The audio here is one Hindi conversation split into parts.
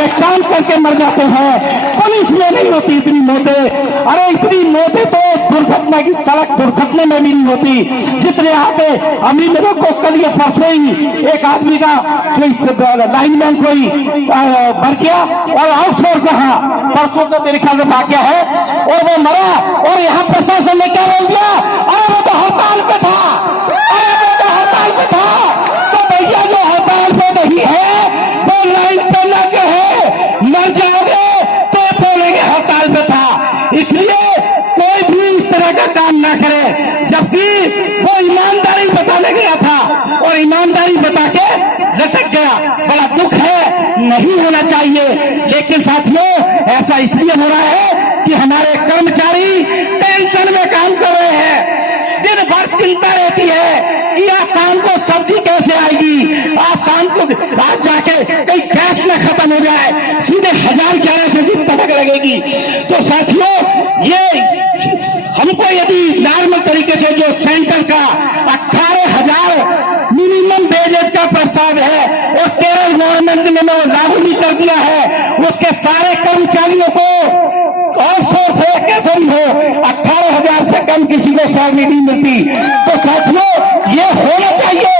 से काम करके मर जाते हैं। पुलिस में नहीं होती इतनी मौतें, अरे इतनी मौतें तो दुर्घटना की सड़क दुर्घटना में भी नहीं होती जितने यहाँ पे अमीरों को कल ये परसों ही एक आदमी का जो लाइनमैन कोई भर गया और आउटसोर्स कहा परसों का मेरे ख्याल में वाक्य है और वो मरा और यहाँ प्रशासन ने क्या बोल दिया, अरे वो तो हड़ताल पे था, अरे वो तो हड़ताल पे था। तो भैया जो हड़ताल पे नहीं है वो लाइन पे ना जो है मर जाओगे तो बोलेंगे हड़ताल पे था। इसलिए कोई भी इस तरह का काम ना करे, जबकि वो ईमानदारी बताने गया था और ईमानदारी बता के लटक गया। बड़ा दुख है, नहीं होना चाहिए, लेकिन साथियों ऐसा इसलिए हो रहा है कि हमारे कर्मचारी टेंशन में काम कर रहे हैं। दिन भर चिंता रहती है कि आज शाम को सब्जी कैसे आएगी, आज शाम को आज जाके कहीं गैस न खत्म हो जाए, सीधे 1011 की पटक लगेगी। तो साथियों ये हमको यदि नॉर्मल तरीके से जो सेंटर का 18,000 मिनिमम वेजेज का प्रस्ताव है और केरल गवर्नमेंट ने लागू भी कर दिया है, उसके सारे कर्मचारियों को आउटसोर्स हो कैसे भी हो 18,000 से कम किसी को सैलरी नहीं मिलती। तो साथियों ये होना चाहिए।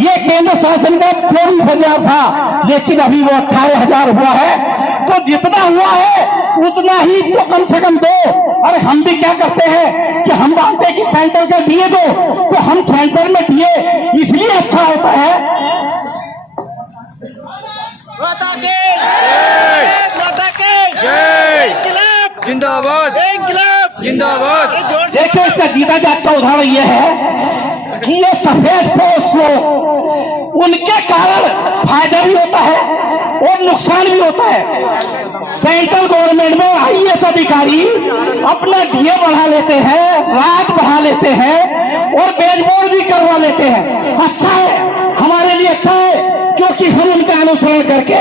ये केंद्र शासन का 24,000 था, लेकिन अभी वो 18,000 हुआ है। तो जितना हुआ है उतना ही तो कम से कम दो। अरे हम भी क्या करते हैं कि हम मानते हैं कि सेंटर का दिए दो, तो हम सेंटर में दिए इसलिए अच्छा होता है। जिंदाबाद जिंदाबाद। देखिए इसका जीता जागता उदाहरण यह है कि ये सफेद पोस्ट लोग उनके कारण फायदा भी होता है और नुकसान भी होता है। सेंट्रल गवर्नमेंट में आईएएस अधिकारी अपना डीए बढ़ा लेते हैं, रात बढ़ा लेते हैं और बेजबोर्ड भी करवा लेते हैं। अच्छा है, हमारे लिए अच्छा है, क्योंकि हम उनका अनुसरण करके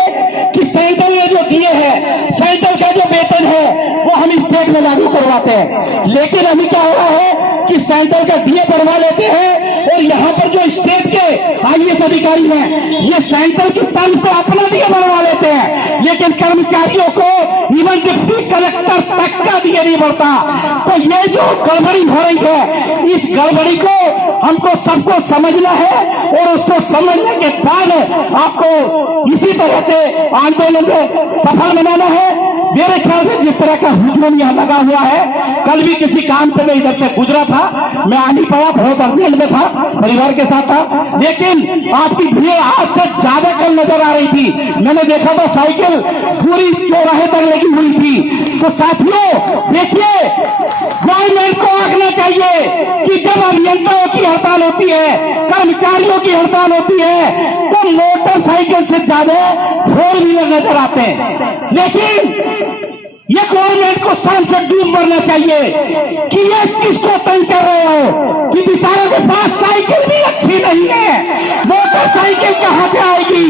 कि सेंट्रल ने जो दिए हैं, सेंट्रल का जो वेतन है वो हम स्टेट में लागू करवाते हैं। लेकिन अभी क्या हो रहा है कि सेंट्रल का डीए बढ़वा लेते हैं और यहाँ पर जो स्टेट के आईएएस अधिकारी हैं ये सेंट्रल की तंज पे अपना डीए बढ़वा लेते हैं, लेकिन कर्मचारियों को इवन डिप्टी कलेक्टर तक का डीए नहीं बढ़ता। तो ये जो गड़बड़ी हो रही है, इस गड़बड़ी को हमको सबको समझना है और उसको समझने के बाद आपको इसी तरह से आंदोलन में सफल बनाना है। मेरे ख्याल से जिस तरह का हुजूम यहाँ लगा हुआ है, कल भी किसी काम से मैं इधर से गुजरा था, मैं आ नहीं पाया, बहुत अर्जेंट में था, परिवार के साथ था, लेकिन आपकी भीड़ आज से ज्यादा कल नजर आ रही थी। मैंने देखा था साइकिल पूरी चौराहे तक लगी हुई थी। तो साथियों देखिए, गवर्नमेंट को आंकना चाहिए कि जब अभियंताओं की हड़ताल होती है, कर्मचारियों की हड़ताल होती है, तो मोटरसाइकिल से ज्यादा फोर व्हीलर नजर आते हैं। लेकिन ये गवर्नमेंट को शाम से डूब मरना चाहिए कि ये किसको तंग कर रहे हो कि बेचारों के पास साइकिल भी अच्छी नहीं है, मोटरसाइकिल कहां से आएगी।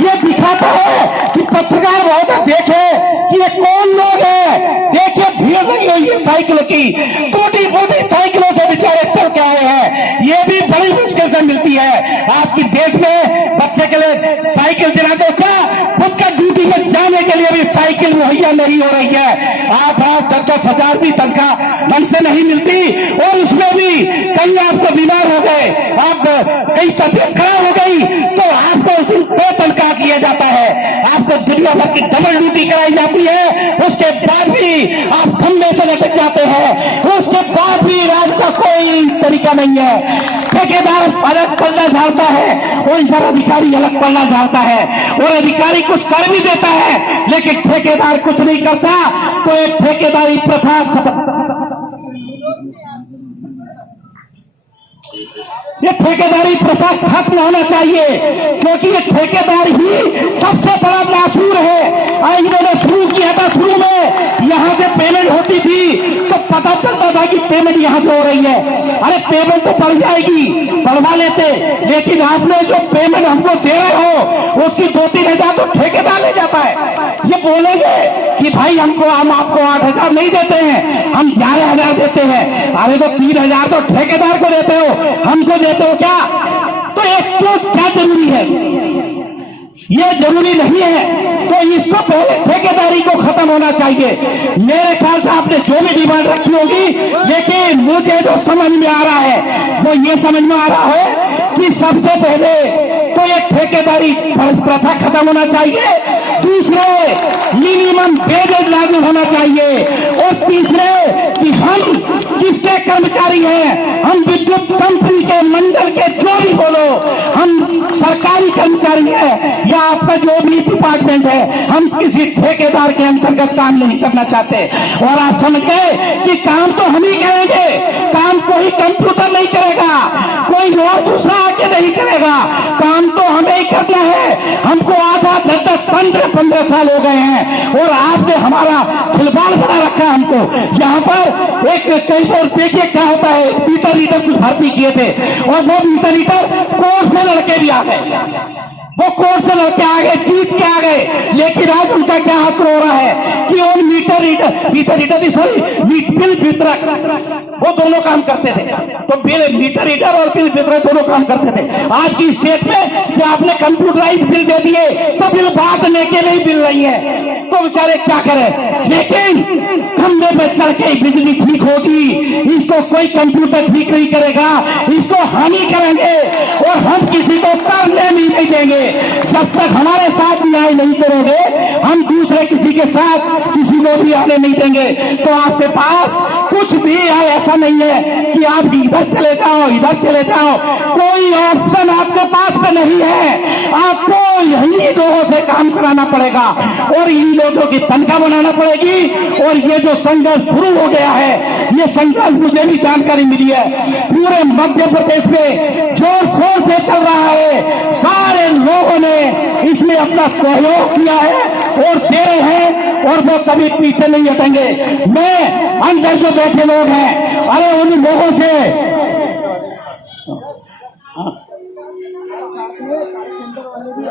ये दिखाता है कि पत्रकार बहुत देखे कि ये कौन लोग है, देखिए भीड़ लगी हुई है साइकिलों की, टूटी फूटी साइकिलों से बेचारे चल के आए हैं। ये भी बड़ी मुश्किल से मिलती है। आपकी देश में बच्चे के लिए साइकिल दिलाते हो क्या, खुद का ड्यूटी में जाने के लिए भी साइकिल मुहैया नहीं हो रही है। 8-10 भी तनख्वाह ढंग से नहीं मिलती और उसमें भी कहीं आपको बीमार हो गए, आप कहीं तबीयत खराब हो गई तो आपको उस दिन बेतनख्वाह किया जाता है, आपको दुनिया भर की डबल ड्यूटी कराई जाती है, उसके बाद भी आप खंभे से लटक जाते हैं, उसके बाद भी इलाज का कोई तरीका नहीं है। ठेकेदार अलग पलना झाड़ता है और इधर अधिकारी अलग पलना झाड़ता है, और अधिकारी कुछ कर भी देता है लेकिन ठेकेदार कुछ नहीं करता। तो एक ठेकेदारी प्रथा ये ठेकेदारी प्रथा खत्म होना चाहिए, क्योंकि ये ठेकेदार ही सबसे बड़ा नासूर है। इन्होंने शुरू किया था, शुरू में यहाँ से पेमेंट होती थी तो पता चलता था कि पेमेंट यहाँ से हो रही है, अरे पेमेंट तो बढ़ जाएगी, बढ़वा लेते, लेकिन आपने जो पेमेंट हमको दे रहे हो उसकी 2-3 हजार तो ठेकेदार ले जाता है। ये बोलेंगे कि भाई हम आपको 8,000 नहीं देते हैं, हम 11,000 देते हैं। अरे तो 3,000 तो ठेकेदार को देते हो, हमको देते हो क्या? तो एक तो क्या जरूरी है, ये जरूरी नहीं है, तो इसको पहले ठेकेदारी को खत्म होना चाहिए। मेरे ख्याल से आपने जो भी डिमांड रखी होगी, लेकिन मुझे जो समझ में आ रहा है वो ये समझ में आ रहा है कि सबसे पहले तो ये ठेकेदारी प्रथा खत्म होना चाहिए, दूसरे मिनिमम वेजेज लागू होना चाहिए, और तीसरे कि हम किसके कर्मचारी हैं, हम विद्युत कंपनी के मंडल के जो भी बोलो, हम सरकारी कर्मचारी हैं या आपका जो भी डिपार्टमेंट है, हम किसी ठेकेदार के अंतर्गत काम नहीं करना चाहते। और आप समझ गए कि काम तो हम ही करेंगे, काम कोई कंप्यूटर नहीं करेगा, कोई और दूसरा आके नहीं करेगा, काम तो हमें ही करना है। हमको 8-8, 10-10, 15-15 साल हो गए हैं और आपने हमारा खिलवाड़ बना रखा है हमको। यहाँ पर एक कई बार देखिए क्या होता है, मीटर रीडर कुछ भर्ती किए थे और वो मीटर रीडर कोर्ट से लड़के भी आ गए, वो कोर्ट से लड़के आ गए, जीत के आ गए, लेकिन आज उनका क्या हासिल हो रहा है कि उन मीटर रीडर सॉरी बिल वितरक वो दोनों काम करते थे, तो बिल मीटर रीडर और बिल वितरक दोनों काम करते थे। आज की स्टेट में कि आपने कंप्यूटराइज बिल दे दिए तो बिल बांटने के लिए बिल नहीं है, तो बेचारे क्या करें। लेकिन खंबे पे चढ़ के बिजली ठीक होगी, इसको कोई कंप्यूटर ठीक नहीं करेगा, इसको हम ही करेंगे और हम किसी को करने नहीं देंगे। जब तक हमारे साथ न्याय नहीं करोगे, हम दूसरे किसी के साथ किसी को भी आने नहीं देंगे। तो आपके पास कुछ भी है, ऐसा नहीं है कि आप इधर चले जाओ इधर चले जाओ, कोई ऑप्शन आपके पास में नहीं है। आपको यही लोगों से काम कराना पड़ेगा और इन लोगों की तनख्वाह बनाना पड़ेगी। और ये जो संघर्ष शुरू हो गया है, ये संघर्ष मुझे भी जानकारी मिली है पूरे मध्य प्रदेश में जोर शोर से चल रहा है। सारे लोगों ने इसमें अपना सहयोग किया है और दे रहे हैं और वो कभी पीछे नहीं हटेंगे। मैं अंदर जो बैठे लोग हैं, अरे उन लोगों से सेंटर वाले भी